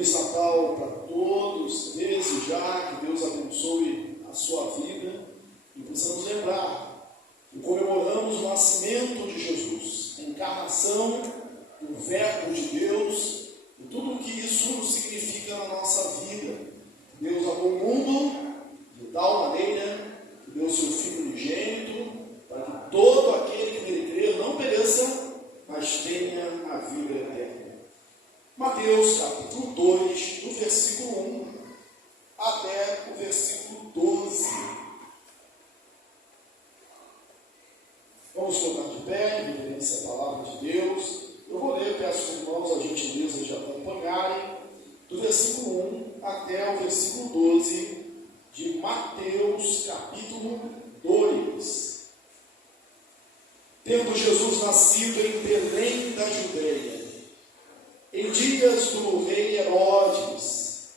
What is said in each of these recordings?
Feliz Natal para todos, desde já, que Deus abençoe a sua vida e possamos lembrar que comemoramos o nascimento de Jesus, a encarnação do Verbo de Deus e tudo o que isso significa na nossa vida. Deus amou o mundo de tal maneira que deu seu Filho unigênito para que todo aquele que nele crer não pereça, mas tenha a vida eterna. Mateus capítulo 2, do versículo 1 até o versículo 12. Vamos colocar de pé, em reverência à palavra de Deus. Eu vou ler, peço aos irmãos a gentileza de acompanharem, do versículo 1 até o versículo 12 de Mateus capítulo 2. Tendo Jesus nascido em Belém da Judeia, em dias do rei Herodes,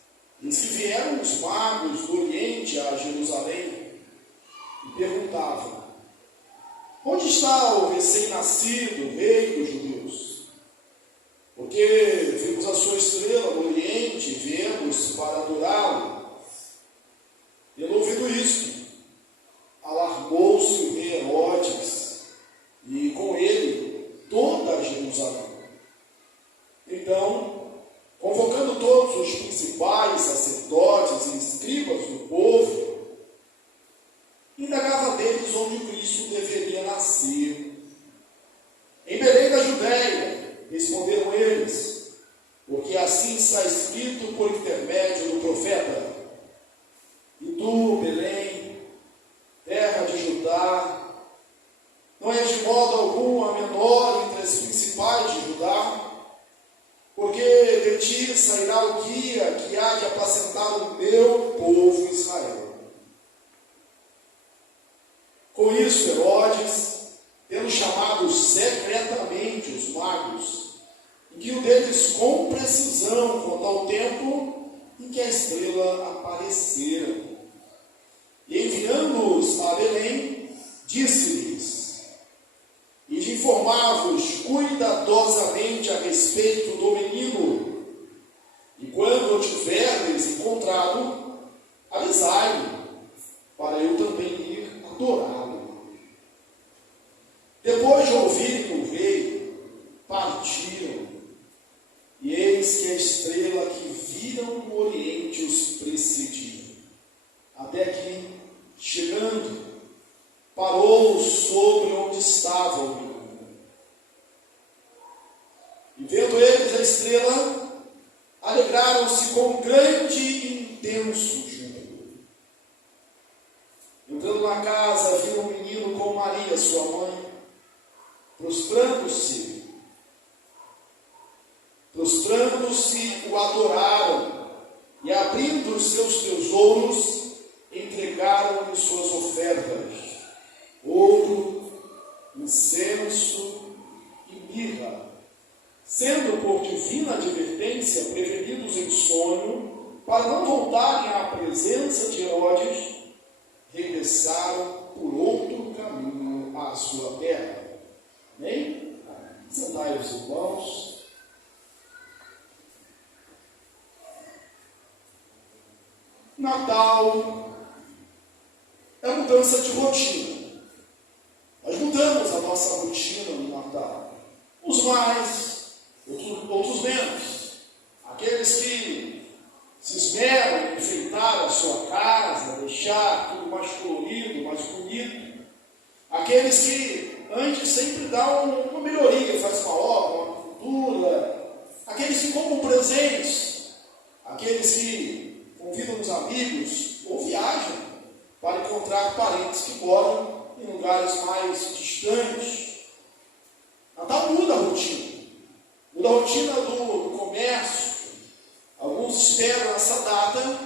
eis que vieram os magos do Oriente a Jerusalém e perguntavam: onde está o recém-nascido rei dos judeus? Porque vimos a sua estrela no Oriente e viemos para adorá-lo. Tendo ouvido isto, alarmou-se o rei Herodes e com ele toda Jerusalém. Então, convocando todos os principais sacerdotes e escribas do povo, indagava deles onde Cristo deveria nascer. Em Belém da Judeia, responderam eles, porque assim está escrito por intermédio do profeta: e tu, Belém, terra de Judá, não és de modo algum a menor entre as principais de Judá, porque de ti sairá o guia que há de apacentar o meu povo Israel. Com isso, Herodes, tendo chamado secretamente os magos, inquiu deles com precisão quanto ao tempo em que a estrela aparecera. E enviando-os a Belém, disse-lhes: ide informar-vos cuidadosamente a respeito do menino, e quando o tiverdes encontrado, avisai-me, para eu também ir adorá-lo. Depois de ouvirem o rei, partiram, e eis que a estrela que viram no Oriente os precedia, até que, chegando, parou sobre onde estava o menino. E vendo eles a estrela, alegraram-se com grande e intenso júbilo. Entrando na casa, viram o menino com Maria, sua mãe, prostrando-se, o adoraram, e abrindo os seus tesouros, entregaram-lhe suas ofertas: ouro, incenso e mirra, sendo por divina advertência prevenidos em sonho, para não voltarem à presença de Herodes, regressaram por outro caminho à sua terra. Amém? Sentai os irmãos. Natal é mudança de rotina. Nós mudamos a nossa rotina no Natal. Uns mais, outros menos. Aqueles que se esmeram em enfeitar a sua casa, deixar tudo mais colorido, mais bonito. Aqueles que antes sempre dão uma melhoria, faz uma obra, uma cultura. Aqueles que compram presentes. Aqueles que convidam os amigos ou viajam para encontrar parentes que moram em lugares mais distantes. Natal muda a rotina. Muda a rotina do comércio. Alguns esperam essa data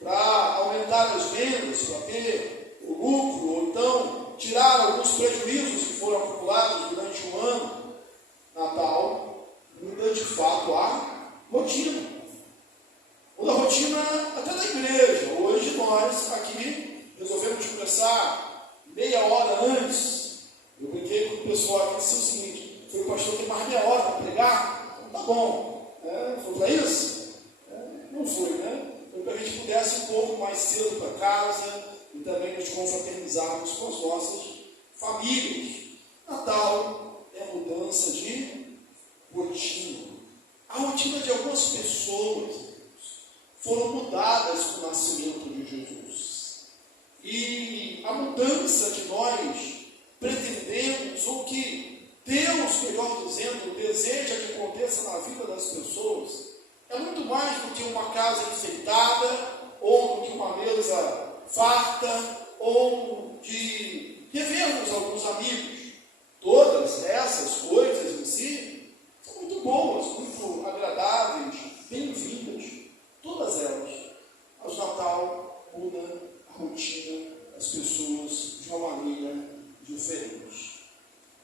para aumentar as vendas, para ter o lucro, ou então tirar alguns prejuízos que foram acumulados durante o ano. Natal muda de fato a rotina. Muda a rotina até da igreja. Hoje nós aqui resolvemos começar meia hora antes. Eu brinquei com o pessoal aqui, disse o seguinte: foi o pastor que tem mais meia hora para pregar? Então tá bom. Foi para isso? Não foi, né? Foi para que a gente pudesse ir um pouco mais cedo para casa e também nos confraternizarmos com as nossas famílias. Natal é a mudança de rotina. A rotina de algumas pessoas foram mudadas com o nascimento de Jesus. E a mudança de nós pretendemos, ou que Deus, melhor dizendo, deseja que aconteça na vida das pessoas, é muito mais do que uma casa enfeitada, ou do que uma mesa farta, ou de revermos alguns amigos. Todas essas coisas em si são muito boas, muito agradáveis, bem-vindas. Todas elas. Mas o Natal muda a rotina das pessoas de uma maneira diferente.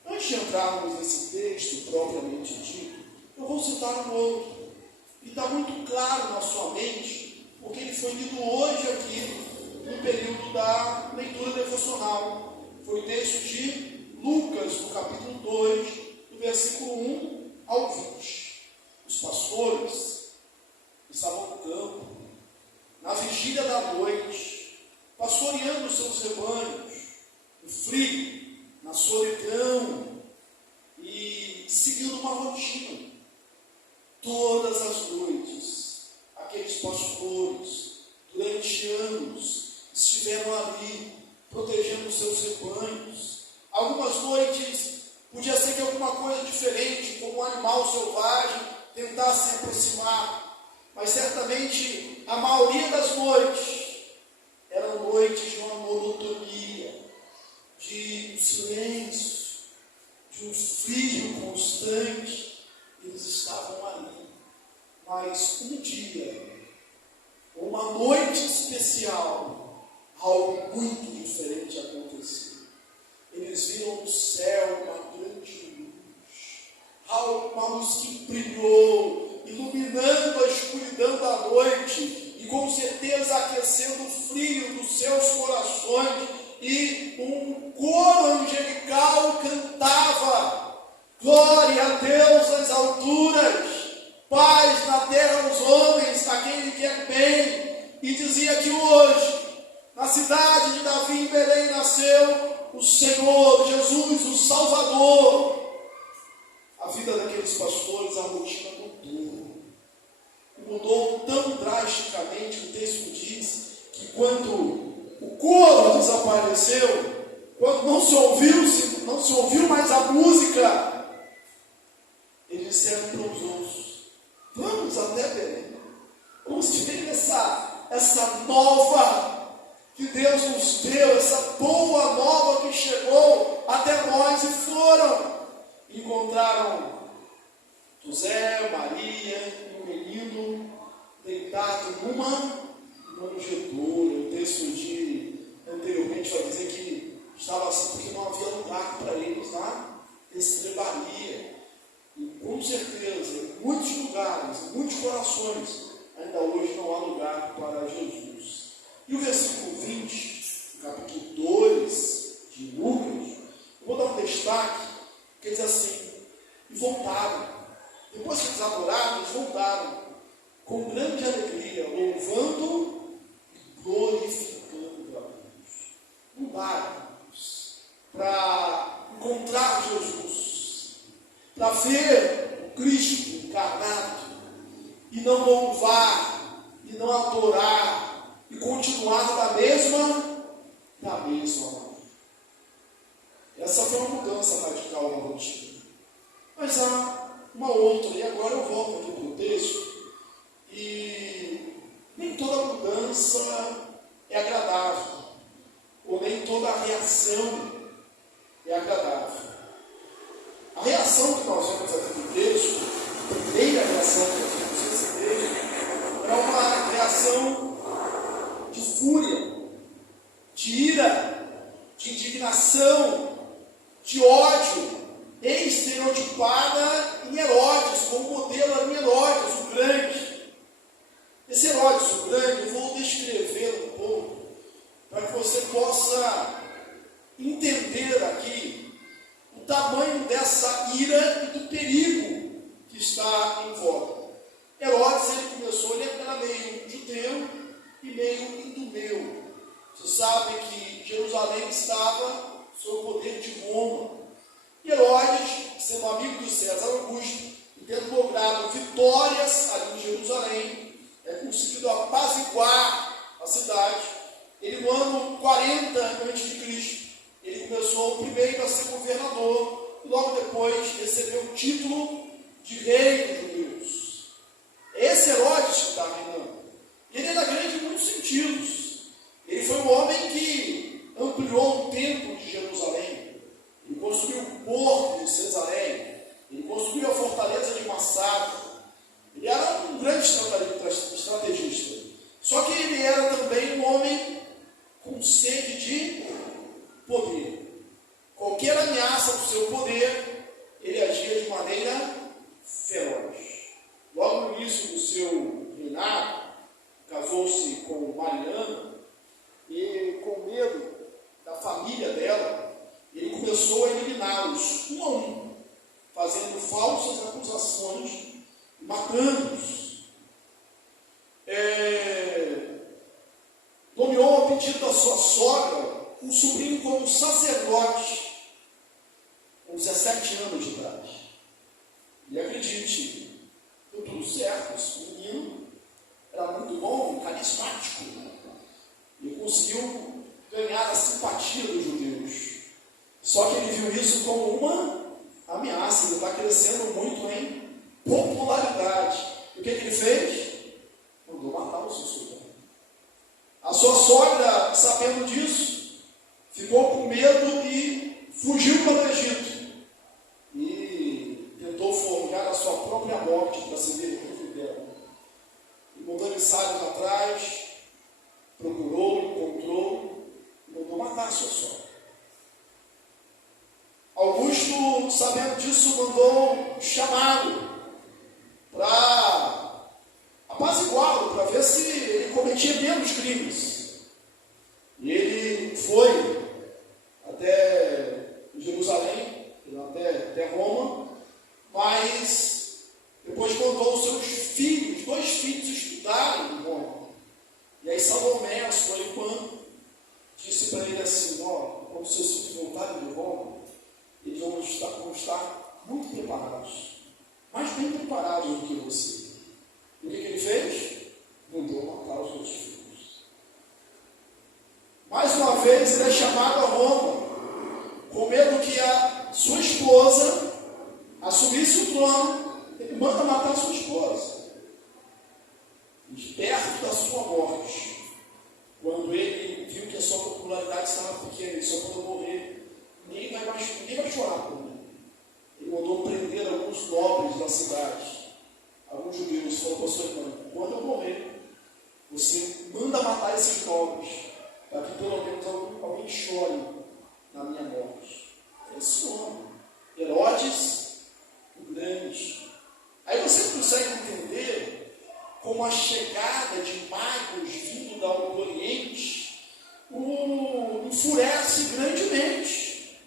Antes de entrarmos nesse texto propriamente dito, eu vou citar um outro. E está muito claro na sua mente, porque ele foi lido hoje aqui, no período da leitura devocional. Foi o texto de Lucas, no capítulo 2, do versículo 1 ao 20. Os pastores estavam no campo, na vigília da noite, pastoreando os seus rebanhos, no frio, na solidão, e seguindo uma rotina. Todas as noites, aqueles pastores, durante anos, estiveram ali, protegendo os seus rebanhos. Algumas noites, podia ser que alguma coisa diferente, como um animal selvagem, tentasse se aproximar. Mas certamente, a maioria das noites, eram noites de uma monotonia, de silêncio, de um frio constante. Eles estavam ali. Mas um dia, uma noite especial, algo muito diferente aconteceu. Eles viram no céu uma grande luz, uma luz que brilhou, iluminando a escuridão da noite e com certeza aquecendo o frio dos seus corações. E um coro angelical cantava: glória a Deus nas alturas, paz na terra aos homens, a quem Ele quer bem. E dizia que hoje, na cidade de Davi, em Belém, nasceu o Senhor Jesus, o Salvador. A vida daqueles pastores, a rotina mudou. Mudou tão drasticamente, o texto diz, que quando o coro desapareceu, quando não se ouviu mais a música, eles disseram para os outros: vamos até Belém, vamos ver essa nova que Deus nos deu, essa boa nova que chegou até nós. E foram, encontraram José, Maria e um menino deitado numa manjedoura. O texto anteriormente vai dizer que estava assim porque não havia lugar para eles na estrebaria. E com certeza, em muitos lugares, em muitos corações, ainda hoje não há lugar para Jesus. E o versículo 20, capítulo 2 de Lucas, eu vou dar um destaque, que diz assim: e voltaram. Depois que eles adoraram, eles voltaram com grande alegria, louvando e glorificando a Deus. Mudaram para encontrar Jesus, para ver o Cristo encarnado, e não louvar, e não adorar, e continuar da mesma maneira. Essa foi uma mudança radical na rotina. Mas há uma outra, e agora eu volto aqui para o texto, e nem toda mudança é agradável, ou nem toda reação é agradável. A reação que nós vemos aqui no texto, a primeira reação que nós vemos nesse texto, é uma reação de fúria, de ira, de indignação, de ódio, estereotipada em Herodes, como modelo era Herodes, o Grande. Esse Herodes, o Grande, eu vou descrever um pouco, para que você possa entender aqui o tamanho dessa ira e do perigo que está em volta. Herodes, ele era meio judeu e meio idumeu. Você sabe que Jerusalém estava sob o poder de Roma. E Herodes, sendo amigo de César Augusto, e tendo logrado vitórias ali em Jerusalém, conseguido apaziguar a cidade, ele no ano 40 a.C., ele começou primeiro a ser governador, e logo depois recebeu o título de rei dos judeus. Esse Herodes que está reinando, ele era grande em muitos sentidos. Ele foi um homem que ampliou o templo de Jerusalém, ele construiu o porto de Cesareia, ele construiu a fortaleza de Massada. Ele era um grande estrategista. Só que ele era também um homem com sede de poder. Qualquer ameaça do seu poder, ele agia de maneira feroz. Logo no início do seu reinado, casou-se com Mariana, e com medo da família dela, ele começou a eliminá-los um a um, fazendo falsas acusações e matando-os. Nomeou a pedido da sua sogra um sobrinho como sacerdote, com 17 anos de idade. E acredite, deu tudo certo. Esse menino era muito bom, carismático. Ele conseguiu ganhar a simpatia dos judeus. Só que ele viu isso como uma ameaça. Ele está crescendo muito em popularidade. E o que ele fez? Mandou matar o seu sobrinho. A sua sogra, sabendo disso, ficou com medo e fugiu para o Egito. E tentou forjar a sua própria morte para se ver livre dela. E mandou emissários atrás, procurou, encontrou e mandou matar a sua sogra. Augusto, sabendo disso, mandou chamá-lo para apaziguá-lo, para ver se ele cometia menos crimes. E ele foi até Jerusalém, até Roma, mas depois mandou os seus filhos, 2 filhos, estudarem em Roma. E aí Salomé, a sua irmã, disse para ele assim: quando seus filhos voltarem de Roma, eles vão estar muito preparados, mais bem preparados do que você. E o que ele fez? Mandou matar os seus filhos. Mais uma vez ele é chamado a Roma, com medo que a sua esposa assumisse o trono. Ele manda matar a sua esposa. E perto da sua morte, quando ele viu que a sua popularidade estava pequena, ele só quando morrer, ninguém vai chorar por mim. Ele mandou prender alguns nobres da cidade, alguns judeus. Falou para a sua irmã: quando eu morrer, você manda matar esses nobres, para que pelo menos alguém chore na minha morte. É esse nome, Herodes o Grande. Aí você consegue entender como a chegada de magos vindo do Oriente o enfurece grandemente.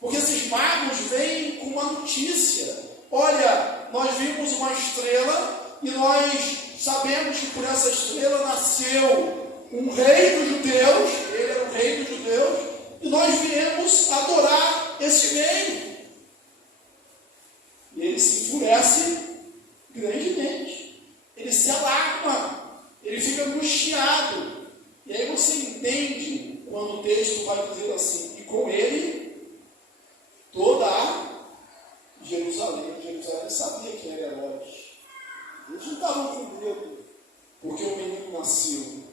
Porque esses magos vêm com uma notícia: olha, nós vimos uma estrela e nós sabemos que por essa estrela nasceu um rei dos judeus, ele era o rei dos judeus, e nós viemos adorar esse rei. E ele se enfurece grandemente, ele se alarma, ele fica angustiado. E aí você entende quando o texto vai dizer assim: e com ele toda a Jerusalém. Jerusalém sabia quem era Herodes. Eles não estavam com medo porque o menino nasceu.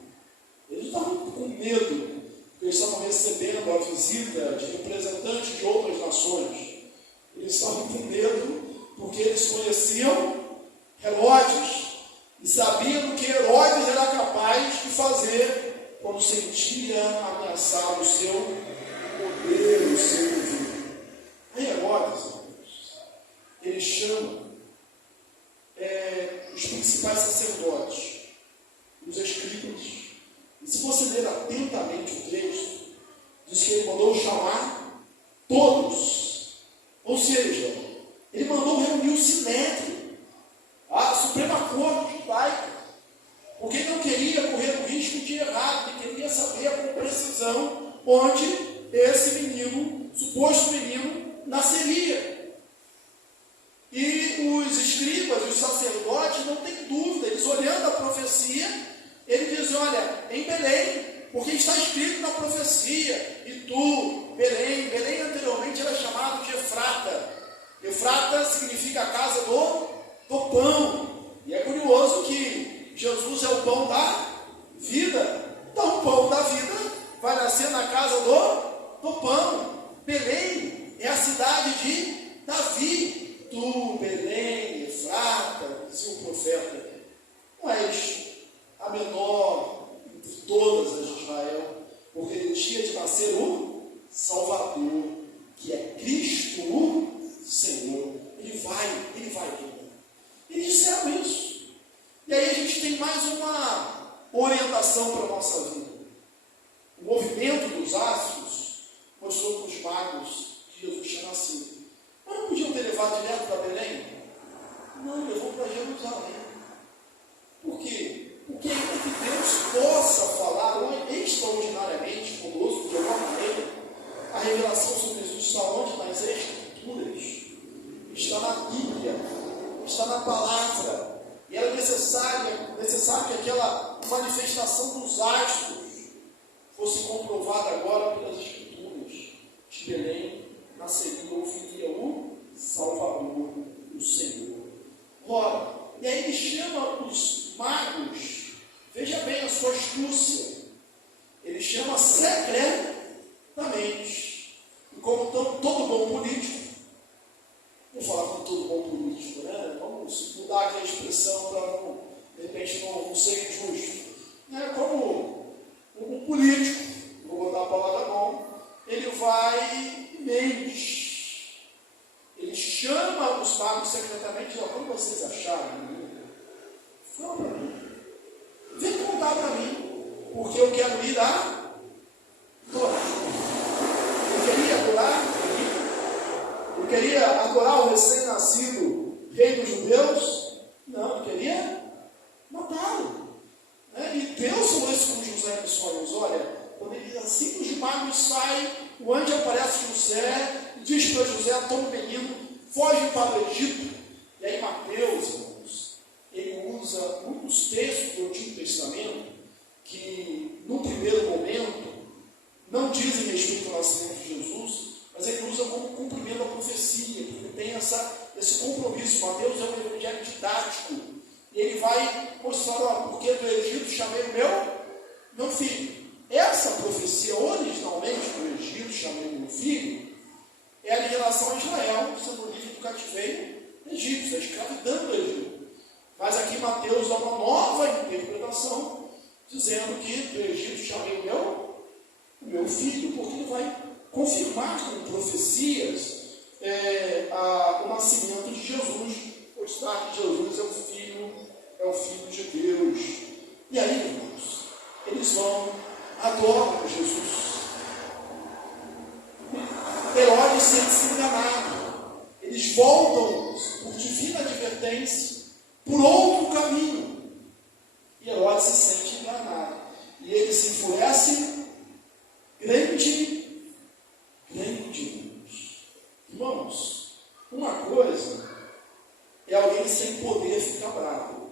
Eles estavam com medo porque eles estavam recebendo a visita de representantes de outras nações. Eles estavam com medo porque eles conheciam Herodes e sabiam que Herodes era capaz de fazer quando sentia ameaçado o seu poder, o seu governo. Aí Herodes, ele chama os principais sacerdotes, os escribas. E se você ler atentamente o texto, diz que ele mandou chamar todos. Ou seja, ele mandou reunir o Sinédrio, a Suprema Corte, onde esse menino, suposto menino, nasceria. E os escribas, os sacerdotes, não têm dúvida, eles olhando a profecia, eles dizem, olha, em Belém, porque está escrito na profecia, e tu, Belém anteriormente era chamado de Efrata. Efrata significa a casa do pão. E é curioso que Jesus é o pão da vida. Então o pão da vida vai nascer na casa do pão. Belém é a cidade de Davi. Tu, Belém, Efrata, dizia o profeta, mas a menor de todas as de Israel, porque tinha de nascer o Salvador, que é Cristo o Senhor. Ele vai vir. E disseram isso. E aí a gente tem mais uma orientação para a nossa vida. O movimento dos astros mostrou para os magos que Jesus tinha nascido. Mas não podiam ter levado direto para Belém? Não, levou para Jerusalém. Por quê? Porque ainda que Deus possa falar extraordinariamente conosco, de alguma maneira, a revelação sobre Jesus está onde? Nas Escrituras. Está na Bíblia. Está na palavra. E era necessário que aquela manifestação dos astros fosse comprovada agora pelas Escrituras. De Belém nasceria ou viria o Salvador, o Senhor. Ora, e aí ele chama os magos, veja bem a sua astúcia, ele chama secretamente. E como todo bom político, vou falar com todo bom político, né? Vamos mudar aqui a expressão para não, de repente, não ser injusto. Como um político, vou botar a palavra bom, ele vai e mente. Ele chama os magos secretamente e diz, como vocês acharam? Fala para mim. Vem contar para mim, porque eu quero ir adorar. Eu queria adorar, eu queria adorar o recém-nascido rei dos judeus. Não, eu queria matá-lo. E Deus falou isso com José nos sonhos. Olha, quando ele diz assim que os magos saem, o anjo aparece José e diz para José, toma o menino, foge para o Egito. E aí Mateus, irmãos, ele usa muitos textos do Antigo Testamento que, num primeiro momento, não dizem respeito ao nascimento de Jesus, mas ele usa como cumprimento da profecia, porque tem esse compromisso. Mateus é um evangelho didático, e ele vai mostrar, porque do Egito chamei o meu filho. Essa profecia, originalmente, do Egito chamei o meu filho, era em relação a Israel, sendo livre do cativeiro egípcio, da escravidão do Egito. Mas aqui Mateus dá uma nova interpretação, dizendo que do Egito chamei o meu filho, porque ele vai confirmar com profecias o nascimento de Jesus, mostrar que Jesus é o Filho de Deus. E aí, irmãos, eles adoram Jesus. Herodes sente-se enganado. Eles voltam, por divina advertência, por outro caminho. E Herodes se sente enganado. E ele se enfurece grandemente. Irmãos, uma coisa é alguém sem poder ficar bravo.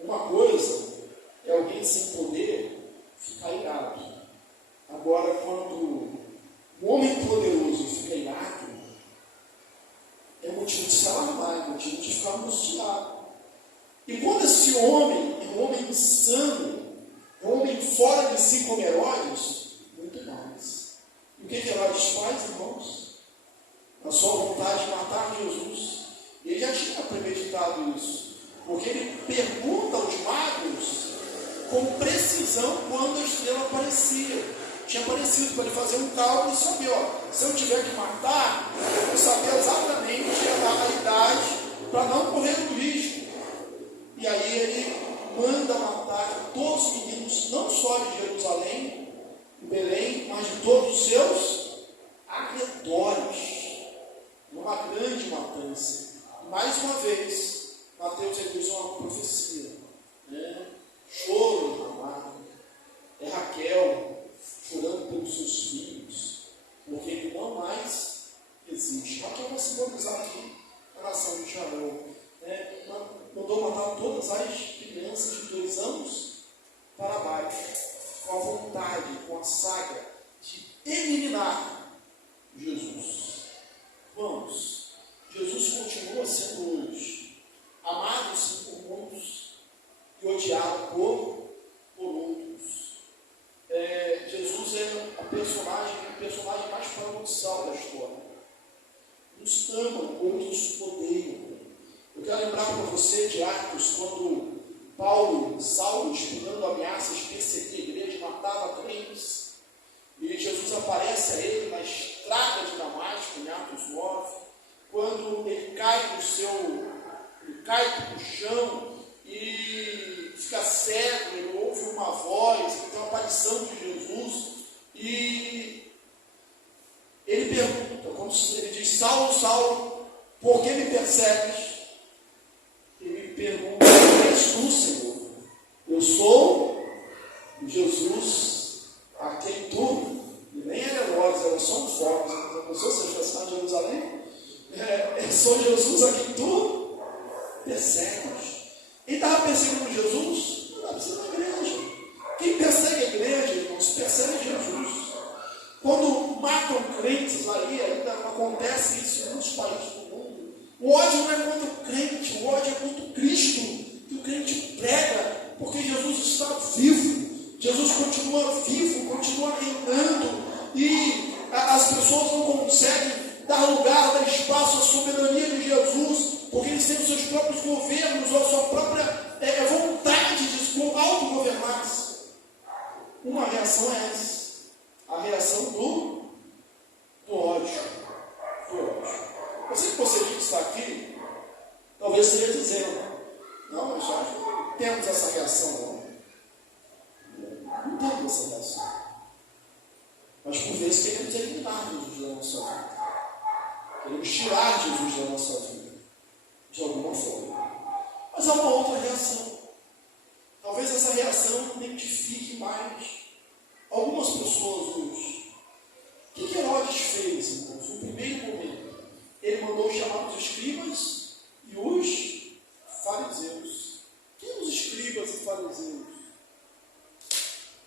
Uma coisa é alguém sem poder ficar irado. Agora, quando um homem poderoso fica irado, é motivo de se alarmar, é motivo de ficar angustiado. E quando esse homem é um homem insano, é um homem fora de si como Herodes, muito mais. E o que Herodes faz, irmãos? Na sua vontade de matar Jesus. E ele já tinha premeditado isso, porque ele pergunta aos magos com precisão quando a estrela aparecia. Tinha aparecido para ele fazer um cálculo e saber, se eu tiver que matar, eu vou saber exatamente a idade para não correr o risco. E aí ele manda matar todos os meninos, não só de Jerusalém, de Belém, mas de todos os seus arredores. Uma grande matança. Mais uma vez, Mateus reduz uma profecia. Choro derramado. É Raquel chorando pelo simbolizar aqui a nação de Israel. Mandou matar todas as crianças de 2 anos para baixo, com a vontade, com a saga de eliminar Jesus. Vamos, Jesus continua sendo hoje amado sim por muitos e odiado por outros. Jesus é o personagem mais paradoxal da história. Uns amam, outros odeiam. Eu quero lembrar para você de Atos, quando Saulo, estudando ameaças, perseguia a igreja, matava crentes. E Jesus aparece a ele na estrada de Damasco, em Atos 9, quando ele cai no chão e fica cego, ele ouve uma voz, então a aparição de Jesus, e ele pergunta, quando ele diz: Saulo, Saulo, por que me persegues? Ele pergunta: quem és tu, Senhor? Eu sou Jesus, a quem tu, e nem Herodes, era só um foco. Não sou você está em Jerusalém? Eu sou Jesus a quem tu persegues. Ele estava perseguindo Jesus? Não estava perseguindo a igreja. Quem persegue a igreja, irmãos, persegue Jesus. Quando matam crentes aí, ainda acontece isso em muitos países do mundo. O ódio não é contra o crente, o ódio é contra o Cristo, que o crente prega, porque Jesus está vivo. Jesus continua vivo, continua reinando, e as pessoas não conseguem dar lugar, dar espaço à soberania de Jesus, porque eles têm os seus próprios governos, ou a sua própria vontade de autogovernar-se. Uma reação é essa, a reação do ódio. Eu sei que você que está aqui, talvez esteja dizendo: não, eu já acho que não temos essa reação, não temos essa reação. Mas por vezes queremos eliminar Jesus da nossa vida. Queremos tirar Jesus da nossa vida, de alguma forma. Mas há uma outra reação. Talvez essa reação identifique mais algumas pessoas hoje. O que Herodes fez, irmãos? No primeiro momento, ele mandou chamar os escribas e os fariseus. Quem eram os escribas e fariseus?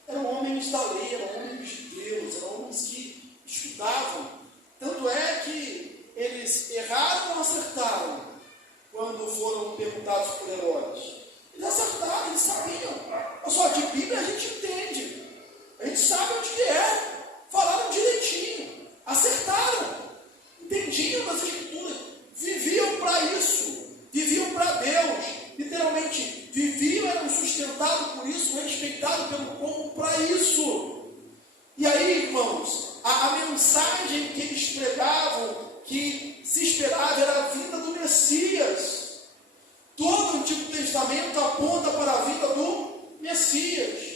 Eram homens da lei, eram homens de Deus, eram homens que estudavam. Tanto é que eles erraram ou acertaram quando foram perguntados por Herodes? Eles acertaram, eles sabiam. Só de Bíblia a gente entende. A gente sabe onde que é. Falaram direitinho. Acertaram. Entendiam das Escrituras. Viviam para isso. Viviam para Deus. Literalmente, viviam, eram sustentados por isso, respeitados pelo povo para isso. E aí, irmãos, a mensagem que eles pregavam, que se esperava, era a vinda do Messias. Todo o Antigo Testamento aponta para a vinda do Messias.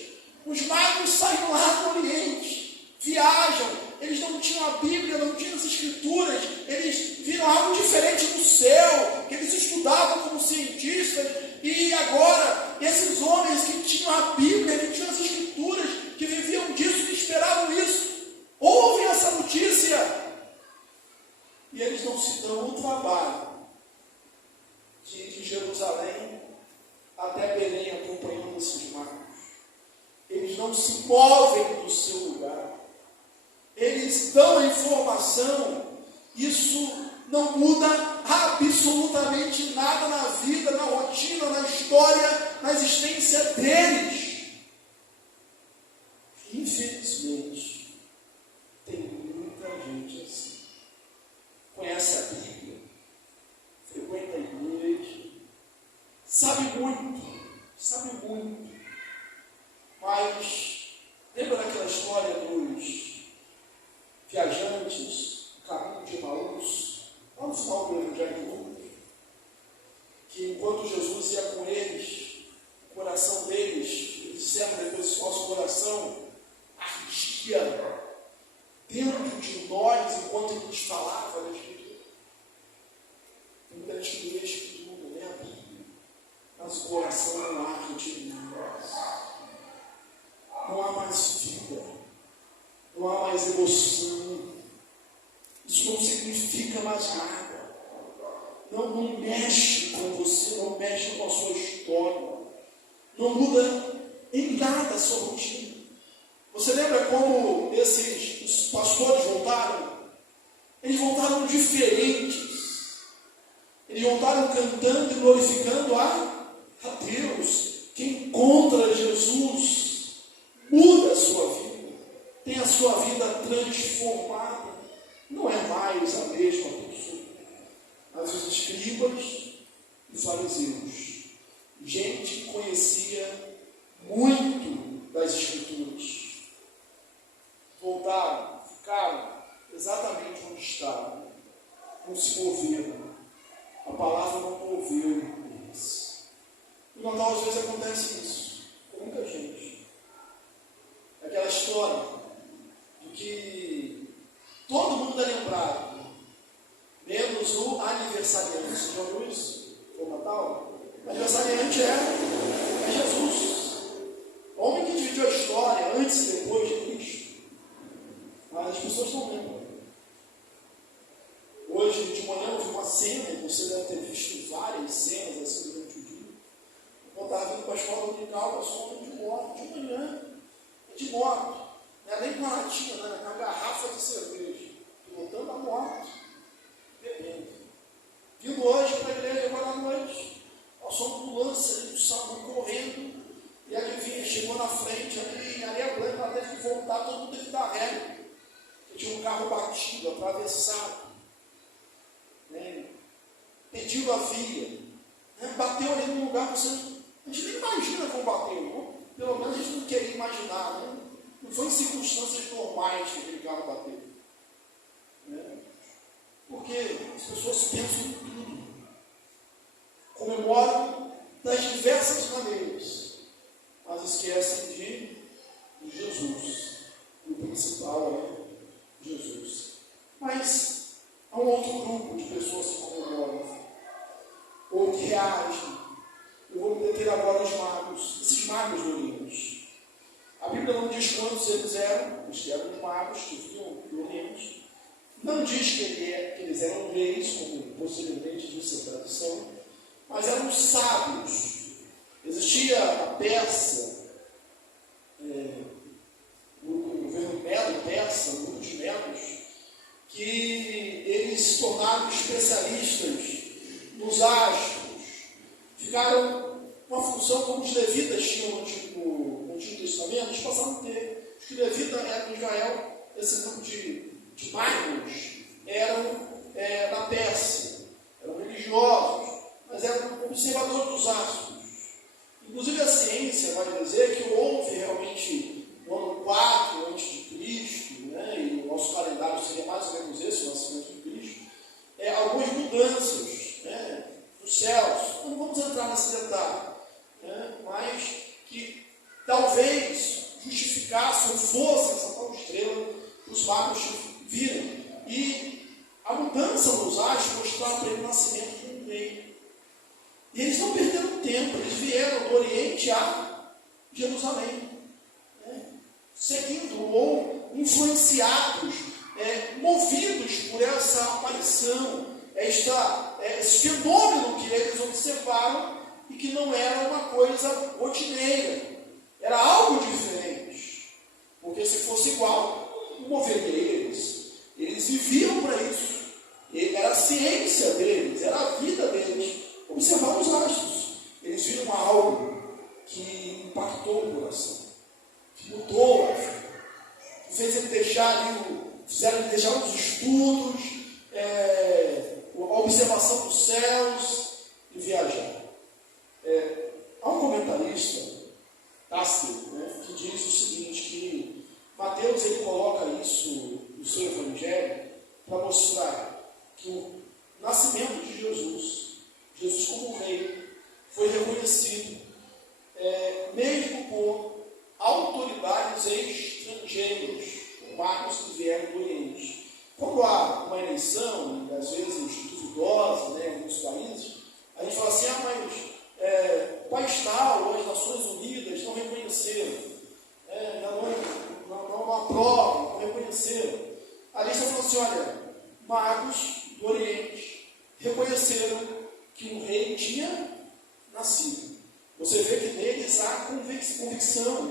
Os magos saem lá do Oriente, viajam, eles não tinham a Bíblia, não tinham as Escrituras, eles viram algo diferente do céu, que eles estudavam como cientistas, e agora, esses homens que tinham a Bíblia, que tinham as Escrituras, que viviam disso, que esperavam isso, ouvem essa notícia, e eles não se dão o trabalho de ir de Jerusalém até Belém acompanhando esses magos. Eles não se movem do seu lugar. Eles dão a informação. Isso não muda absolutamente nada na vida, na rotina, na história, na existência deles. Infelizmente, tem muita gente assim. Conhece a Bíblia, frequenta a igreja, sabe muito, mas lembra daquela história dos viajantes, o caminho de Emaús, lá no final do Evangelho de Lucas, que enquanto Jesus ia com eles, o coração deles, eles disseram depois que nosso coração ardia dentro de nós, enquanto ele nos falava da Escritura. Tem muita gente que lê a Escritura, lê a Bíblia, mas o coração não arde em nós. Não há mais vida, não há mais emoção, isso não significa mais nada. não mexe com você, não mexe com a sua história, não muda em nada a sua rotina. Você lembra como os pastores voltaram? Eles voltaram diferentes. Eles voltaram cantando e glorificando a Deus. Quem encontra Jesus muda a sua vida, tem a sua vida transformada. Não é mais a mesma pessoa. Mas os escribas e fariseus, gente que conhecia muito das Escrituras, voltaram, ficaram exatamente onde estavam, não se moveram. A palavra não moveu eles. No Natal, às vezes, acontece isso com muita gente. Aquela história de que todo mundo é lembrado, menos o aniversariante. Você já ouviu isso? O Natal? O aniversariante é Jesus. O homem que dividiu a história antes e depois de Cristo. Mas as pessoas não lembram. Hoje de manhã eu vi uma cena, e você deve ter visto várias cenas assim durante o dia. Eu estava vindo para a escola dominical, eu sou homem de moto, de manhã, de moto. Não é nem com uma latinha, né? Com uma garrafa de cerveja. Voltando a moto, bebendo. Vindo hoje para a igreja agora à noite. Passou uma ambulância ali do SAMU correndo. E adivinha, chegou na frente ali, em areia branca, ela teve que voltar, todo mundo teve que dar ré. Tinha um carro batido, atravessado. Pediu a via, bateu ali num lugar que você a gente nem imagina como bateu, não? Pelo menos a gente não queria imaginar, né? Não foi em circunstâncias normais que aquele carro bateu, né? Porque as pessoas pensam em tudo, comemoram das diversas maneiras, mas esquecem de Jesus, o principal é Jesus. Mas há um outro grupo de pessoas que comemoram, ou que reagem. Eu vou me deter agora nos magos, esses magos dorinos. A Bíblia não diz quantos eles eram os magos que vinham dorinos. Não diz que eles eram reis, como posteriormente disse a tradição, mas eram sábios. Existia a Pérsia, o governo Medo persa, o grupo de Medos, que eles se tornaram especialistas nos astros, ficaram com a função como os levitas tinham no Antigo Testamento. Eles passaram a ter. Os que levitas eram em Israel, esse grupo de magos eram na Pérsia, eram religiosos, mas eram observadores dos astros. Inclusive a ciência vai dizer que houve realmente no ano 4 a.C., né, e o nosso calendário seria mais ou menos esse, o nascimento de Cristo, algumas mudanças, né, nos céus. Não vamos entrar nesse detalhe, né, mas que talvez justificasse ou fosse essa tal estrela que os magos viram. E a mudança nos astros mostrava para ele o nascimento de um rei. E eles não perderam tempo, eles vieram do Oriente a Jerusalém, né, seguindo ou influenciados, movidos por essa aparição, esse fenômeno que eles observaram e que não era uma coisa rotineira, era algo diferente, porque se fosse igual, não moveria eles. Eles viviam para isso, era a ciência deles, era a vida deles, observar os astros. Eles viram algo que impactou o coração, que mudou a vida, que fez ele fizeram ele deixar os estudos, a observação dos céus e viajar. Há um comentarista, Tácito, né, que diz o seguinte, que Mateus ele coloca isso no seu evangelho para mostrar que o nascimento de Jesus como rei, foi reconhecido mesmo por autoridades estrangeiras, magos que vieram do Oriente. Quando há uma eleição, às vezes duvidosa, né, em alguns países, a gente fala assim, mas o país tal, ou as Nações Unidas não reconheceram, não aprovam, não reconheceram. Ali você fala assim, olha, magos do Oriente reconheceram que um rei tinha nascido. Você vê que neles há convicção.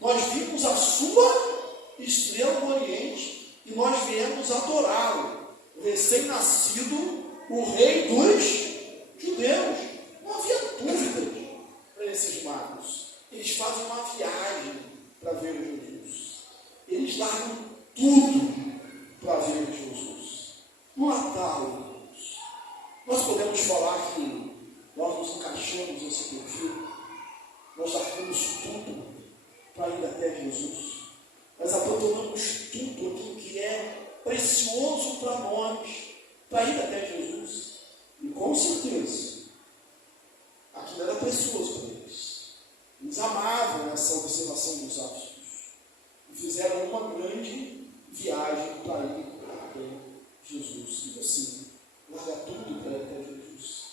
Nós vimos a sua estrela do Oriente e nós viemos adorá-lo. O recém-nascido, o rei dos judeus. Não havia dúvida para esses magos. Eles fazem uma viagem para ver Jesus. Eles largam tudo para ver Jesus. No Natal, nós podemos falar que nós nos encaixamos nesse perfil, nós largamos tudo para ir até Jesus. Nós abandonamos tudo aquilo que é precioso para nós, para ir até Jesus. E com certeza, aquilo era precioso para eles. Eles amavam essa observação dos astros. E fizeram uma grande viagem para ir até Jesus. E assim, largar tudo para ir até Jesus.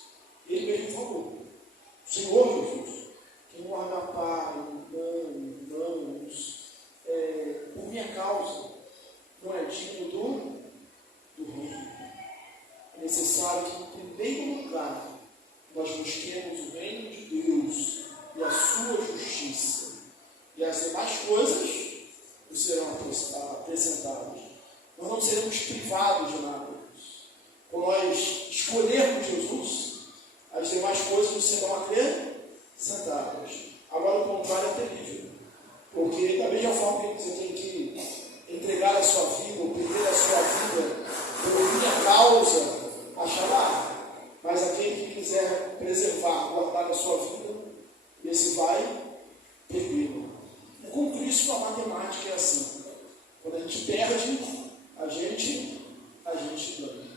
Ele mesmo falou: Senhor Jesus, quem guarda pai, irmãos, por minha causa, não é digno do reino. É necessário que, em primeiro lugar, nós busquemos o reino de Deus e a sua justiça. E as demais coisas nos serão acrescentadas. Nós não seremos privados de nada. Quando nós escolhermos Jesus, as demais coisas nos serão acrescentadas. Agora, o contrário é terrível. Porque, da mesma forma que você tem que entregar a sua vida, ou perder a sua vida por minha causa, achará. Mas aquele que quiser preservar, guardar a sua vida, esse vai perder. E com Cristo, a matemática é assim. Quando a gente perde, a gente ganha.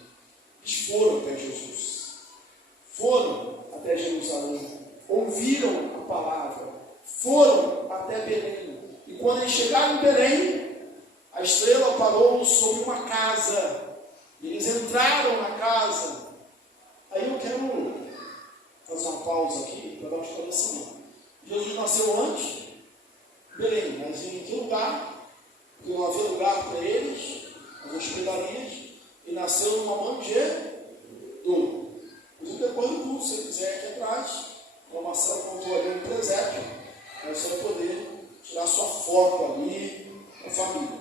Eles foram até Jesus. Foram até Jerusalém. Ouviram a palavra. Foram até Belém. E quando eles chegaram em Belém, a estrela parou sobre uma casa. Eles entraram na casa. Aí eu quero fazer uma pausa aqui para dar um esclarecimento. Jesus nasceu antes de Belém, mas em que lugar? Porque não havia lugar para eles, as hospedarias, e nasceu numa manjedoura. Inclusive, depois do culto, se você quiser aqui atrás, como o Marcelo contou ali no presépio, aí você vai poder tirar sua foto ali com a família.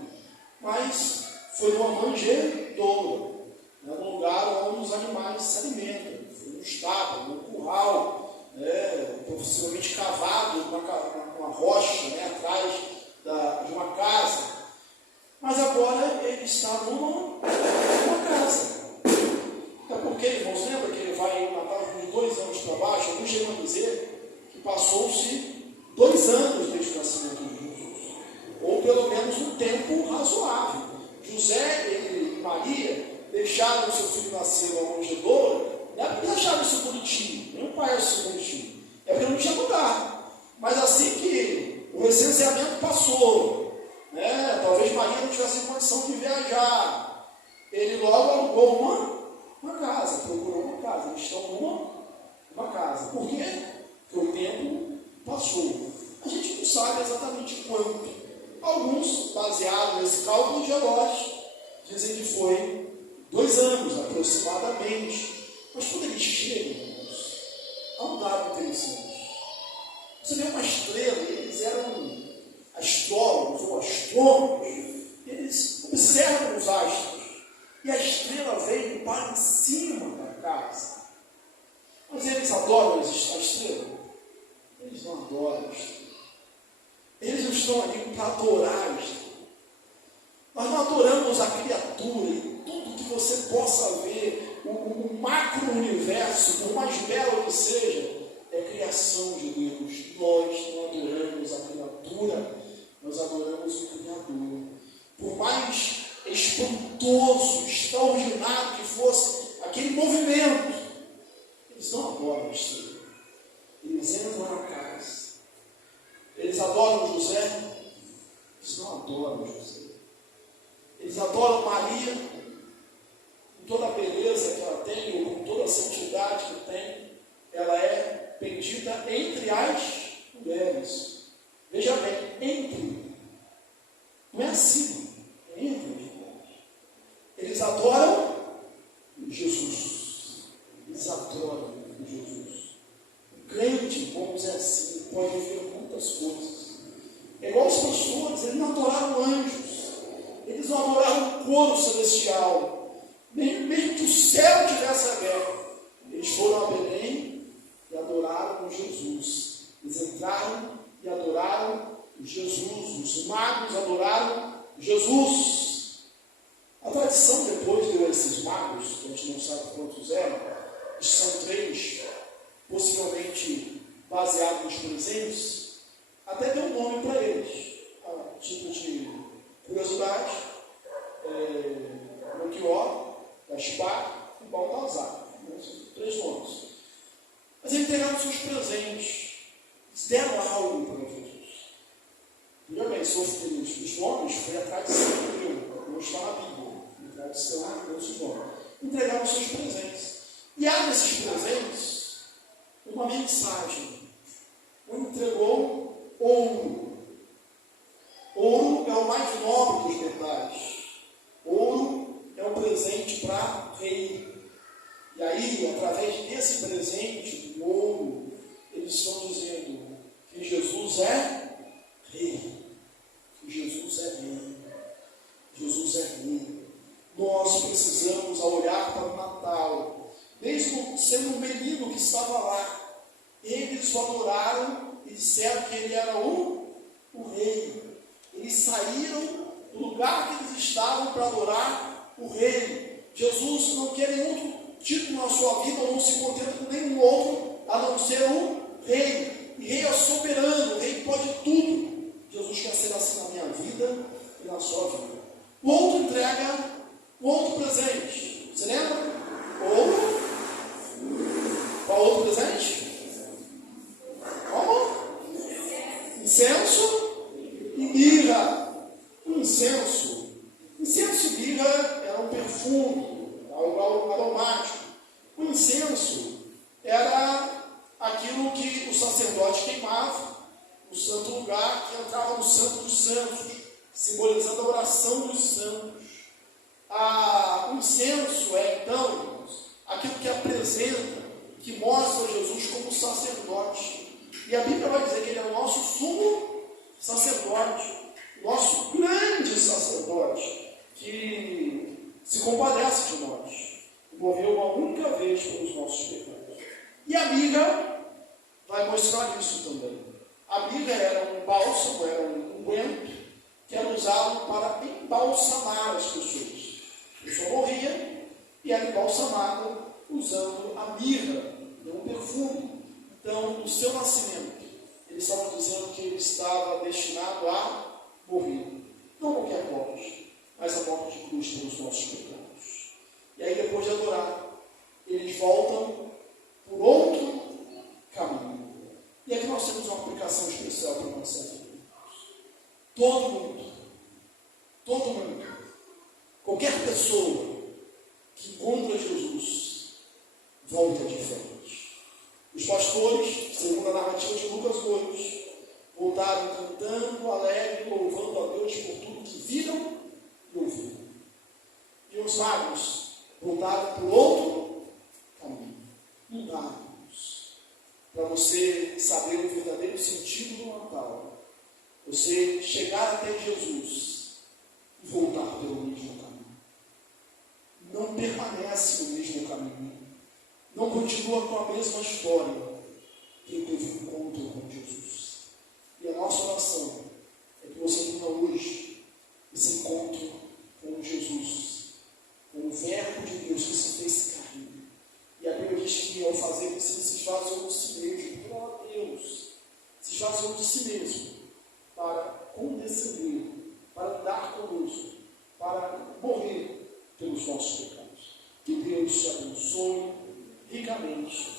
Mas foi numa manjedoura, num lugar onde os animais se alimentam. Foi no estábulo, no curral, possivelmente cavado numa rocha, atrás de uma casa. Mas agora ele está numa casa. É porque, irmãos, lembra que ele vai no Natal de 2 anos para baixo? Alguns chegam a dizer que passou-se 2 anos desde o nascimento de Jesus. Ou pelo menos um tempo razoável. José e Maria deixaram seu filho nascer na manjedoura, não é porque acharam isso bonitinho, nem o pai achou isso bonitinho, é porque não tinha lugar. Mas assim que o recenseamento passou, talvez Maria não tivesse condição de viajar, ele logo alugou uma casa, procurou uma casa. Eles estão numa casa. Por quê? Porque o tempo passou. A gente não sabe exatamente quanto. Alguns, baseados nesse cálculo de relógio, dizem que foi 2 anos aproximadamente. Mas quando eles chegam, irmãos, há um dado interessante. Você vê uma estrela, eles eram astrólogos ou astrônomos, eles observam os astros, e a estrela veio para cima da casa. Mas eles adoram a estrela? Eles não adoram a estrela. Eles não estão ali para adorar a estrela. Nós não adoramos a criatura e tudo que você possa ver, o macro-universo, por mais belo que seja, é criação de Deus. Nós não adoramos a criatura, nós adoramos o Criador. Por mais espantoso, extraordinário que fosse aquele movimento, eles não adoram a estrela. Eles entram na casa. Eles adoram José? Eles não adoram José. Eles adoram Maria, com toda a beleza que ela tem, ou com toda a santidade que tem. Ela é bendita entre as mulheres. Veja bem, entre. Não é assim, é entre as mulheres. Eles adoram Jesus. Eles adoram patrona de Jesus. O crente, vamos dizer assim, pode ver muitas coisas. É igual os pastores, eles não adoraram anjos, eles não adoraram o coro celestial, mesmo que o céu tivesse aberto. Eles foram a Belém e adoraram Jesus. Eles entraram e adoraram Jesus. Os magos adoraram Jesus. A tradição depois deu a esses magos, que a gente não sabe quantos eram, são 3, possivelmente baseados nos presentes, até deu um nome para eles, a tipo de curiosidade, Melchior, Gaspar e Baltazar. São 3 nomes. Mas eles entregaram seus presentes, eles deram algo para Jesus. Veja bem, os nomes foi a tradição que deu, não está na Bíblia, a tradição deu os nomes. Entregaram seus presentes. E há nesses presentes uma mensagem. Um entregou ouro. Ouro é o mais nobre dos metais. Ouro é um presente para rei. E aí, através desse presente, do ouro, eles estão dizendo que Jesus é rei. Que Jesus é rei. Jesus é rei. Nós precisamos, ao olhar para o Natal, mesmo sendo um menino que estava lá, eles o adoraram e disseram que ele era o rei. Eles saíram do lugar que eles estavam para adorar o rei. Jesus não quer nenhum outro título na sua vida, ou não se contenta com nenhum outro, a não ser o rei. E rei é soberano, o rei pode tudo. Jesus quer ser assim na minha vida e na sua vida. O outro entrega um outro presente. Você lembra? Qual outro presente? Como? Incenso e mirra. Incenso e mirra era um perfume, algo aromático. O incenso era aquilo que o sacerdote queimava no santo lugar, que entrava no santo dos santos, simbolizando a oração dos santos. O incenso é, então, aquilo que apresenta, que mostra Jesus como sacerdote. E a Bíblia vai dizer que ele é o nosso sumo sacerdote, nosso grande sacerdote, que se compadece de nós, morreu uma única vez pelos nossos pecados. E a mirra vai mostrar isso também. A mirra era um bálsamo, era um unguento, que era usado para embalsamar as pessoas. A pessoa morria e era embalsamada usando a mirra, um perfume. Então, no seu nascimento, eles estavam dizendo que ele estava destinado a morrer. Não qualquer morte, mas a morte de cruz pelos nossos pecados. E aí, depois de adorar, eles voltam por outro caminho. E aqui nós temos uma aplicação especial para a nossa vida. Todo mundo, qualquer pessoa que encontra Jesus, volta diferente. Os pastores, segundo a narrativa de Lucas 2, voltaram cantando, alegre, louvando a Deus por tudo que viram e ouviram. E os magos voltaram por outro caminho. Mudaram-nos. Para você saber o verdadeiro sentido do Natal, você chegar até Jesus e voltar pelo mesmo caminho. Não permanece no mesmo caminho. Não continua com a mesma história. Quem teve um encontro com Jesus. E a nossa oração é que você tenha hoje esse encontro com Jesus, com o Verbo de Deus que se fez carne. E a Bíblia diz que ao fazer isso, ele se esvaziou de si mesmo. Glória a Deus. Se esvaziou de si mesmo para condescender, para andar conosco, para morrer pelos nossos pecados. Que Deus te abençoe ricamente